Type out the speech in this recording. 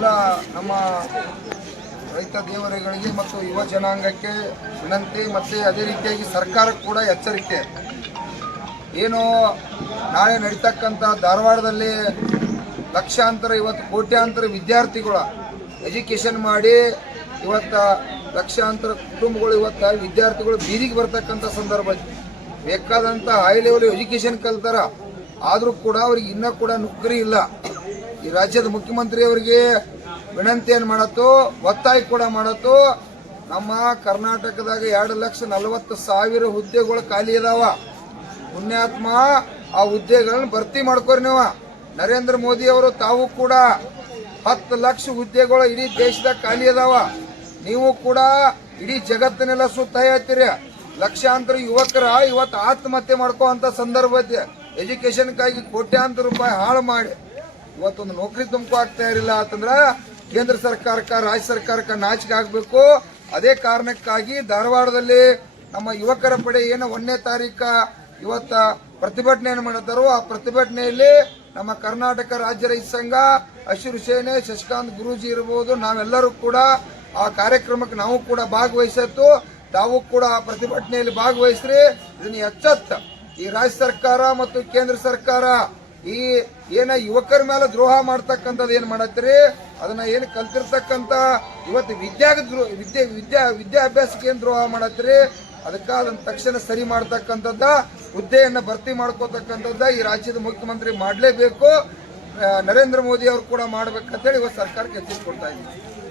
ನಮ್ಮ ರೈತ ದೇವರುಗಳಿಗೆ ಮತ್ತು ಯುವ ಜನಾಂಗಕ್ಕೆ ವಿನಂತಿ ಮತ್ತು ಅದೇ ರೀತಿಯಾಗಿ ಸರ್ಕಾರ ಕೂಡ ಎಚ್ಚರಿಕೆ. ಏನು ನಾಳೆ ನಡೀತಕ್ಕಂಥ ಧಾರವಾಡದಲ್ಲಿ ಲಕ್ಷಾಂತರ ಇವತ್ತು ಕೋಟ್ಯಾಂತರ ವಿದ್ಯಾರ್ಥಿಗಳ ಎಜುಕೇಷನ್ ಮಾಡಿ ಇವತ್ತು ಲಕ್ಷಾಂತರ ಕುಟುಂಬಗಳು ಇವತ್ತು ವಿದ್ಯಾರ್ಥಿಗಳು ಬೀದಿಗೆ ಬರ್ತಕ್ಕಂಥ ಸಂದರ್ಭ. ಬೇಕಾದಂಥ ಹೈ ಲೆವೆಲ್ ಎಜುಕೇಷನ್ ಕಲ್ತಾರ. ಆದರೂ ಕೂಡ ಅವ್ರಿಗೆ ಇನ್ನೂ ಕೂಡ ನೌಕರಿ ಇಲ್ಲ. ಈ ರಾಜ್ಯದ ಮುಖ್ಯಮಂತ್ರಿ ಅವರಿಗೆ ವಿನಂತಿಯನ್ನು ಮಾಡತ್ತು, ಒತ್ತಾಯ ಕೂಡ ಮಾಡತ್ತು, ನಮ್ಮ ಕರ್ನಾಟಕದಾಗ ಎರಡು ಲಕ್ಷ ನಲವತ್ತು ಸಾವಿರ ಹುದ್ದೆಗಳು ಖಾಲಿ ಇದಾವ ಪುಣ್ಯಾತ್ಮ, ಆ ಹುದ್ದೆಗಳನ್ನ ಭರ್ತಿ ಮಾಡ್ಕೋರಿ ನೀವು. ನರೇಂದ್ರ ಮೋದಿ ಅವರು ತಾವು ಕೂಡ ಹತ್ತು ಲಕ್ಷ ಹುದ್ದೆಗಳು ಇಡೀ ದೇಶದಾಗ ಖಾಲಿ ಅದಾವ. ನೀವು ಕೂಡ ಇಡೀ ಜಗತ್ತಿನೆಲ್ಲ ಸುತ್ತ ಹೇಳ್ತೀರಿ. ಲಕ್ಷಾಂತರ ಯುವಕರ ಇವತ್ತು ಆತ್ಮಹತ್ಯೆ ಮಾಡ್ಕೋಂತ ಸಂದರ್ಭ ಐತಿ. ಎಜುಕೇಶನ್ಗಾಗಿ ಕೋಟ್ಯಾಂತರ ರೂಪಾಯಿ ಹಾಳು ಮಾಡಿ. ಇವತ್ತೊಂದು ನೌಕರಿ ತುಮಕು ಆಗ್ತಾ ಇರಲಿಲ್ಲ ಅಂತಂದ್ರ ಕೇಂದ್ರ ಸರ್ಕಾರಕ್ಕ, ರಾಜ್ಯ ಸರ್ಕಾರಕ್ಕ ನಾಚಿಕೆ ಆಗ್ಬೇಕು. ಅದೇ ಕಾರಣಕ್ಕಾಗಿ ಧಾರವಾಡದಲ್ಲಿ ನಮ್ಮ ಯುವಕರ ಪಡೆ ಏನು ಒಂದನೇ ತಾರೀಕ ಇವತ್ತ ಪ್ರತಿಭಟನೆಯನ್ನು ಮಾಡಿದ್ದಾರೋ. ಆ ಪ್ರತಿಭಟನೆಯಲ್ಲಿ ನಮ್ಮ ಕರ್ನಾಟಕ ರಾಜ್ಯ ರೈತ ಸಂಘ ಹಸಿರು ಸೇನೆ, ಶಶಿಕಾಂತ್ ಗುರೂಜಿ ಇರಬಹುದು ನಾವೆಲ್ಲರೂ ಕೂಡ ಆ ಕಾರ್ಯಕ್ರಮಕ್ಕೆ ನಾವು ಕೂಡ ಭಾಗವಹಿಸತ್ತು. ತಾವು ಕೂಡ ಆ ಪ್ರತಿಭಟನೆಯಲ್ಲಿ ಭಾಗವಹಿಸ್ರಿ. ಇದನ್ನ ಎಚ್ಚತ್ತ ಈ ರಾಜ್ಯ ಸರ್ಕಾರ ಮತ್ತು ಕೇಂದ್ರ ಸರ್ಕಾರ ಈ ಏನ ಯುವಕರ ಮೇಲೆ ದ್ರೋಹ ಮಾಡ್ತಕ್ಕಂಥದ್ದು ಏನು ಮಾಡತ್ತೀರಿ? ಅದನ್ನ ಏನು ಕಲ್ತಿರ್ತಕ್ಕಂಥ ಇವತ್ತು ವಿದ್ಯಾಗ ದ್ರೋ- ವಿದ್ಯೆ, ವಿದ್ಯಾ, ವಿದ್ಯಾಭ್ಯಾಸಕ್ಕೆ ಏನು ದ್ರೋಹ ಮಾಡತ್ತೀರಿ? ಅದಕ್ಕ ಅದನ್ನ ತಕ್ಷಣ ಸರಿ ಮಾಡ್ತಕ್ಕಂಥದ್ದ ಹುದ್ದೆಯನ್ನು ಭರ್ತಿ ಮಾಡ್ಕೋತಕ್ಕಂಥದ್ದ ಈ ರಾಜ್ಯದ ಮುಖ್ಯಮಂತ್ರಿ ಮಾಡಲೇಬೇಕು. ನರೇಂದ್ರ ಮೋದಿ ಅವರು ಕೂಡ ಮಾಡ್ಬೇಕಂತೇಳಿ ಇವತ್ತು ಸರ್ಕಾರಕ್ಕೆ ಎಚ್ಚರಿಕೆ ಕೊಡ್ತಾ ಇದ್ದೀವಿ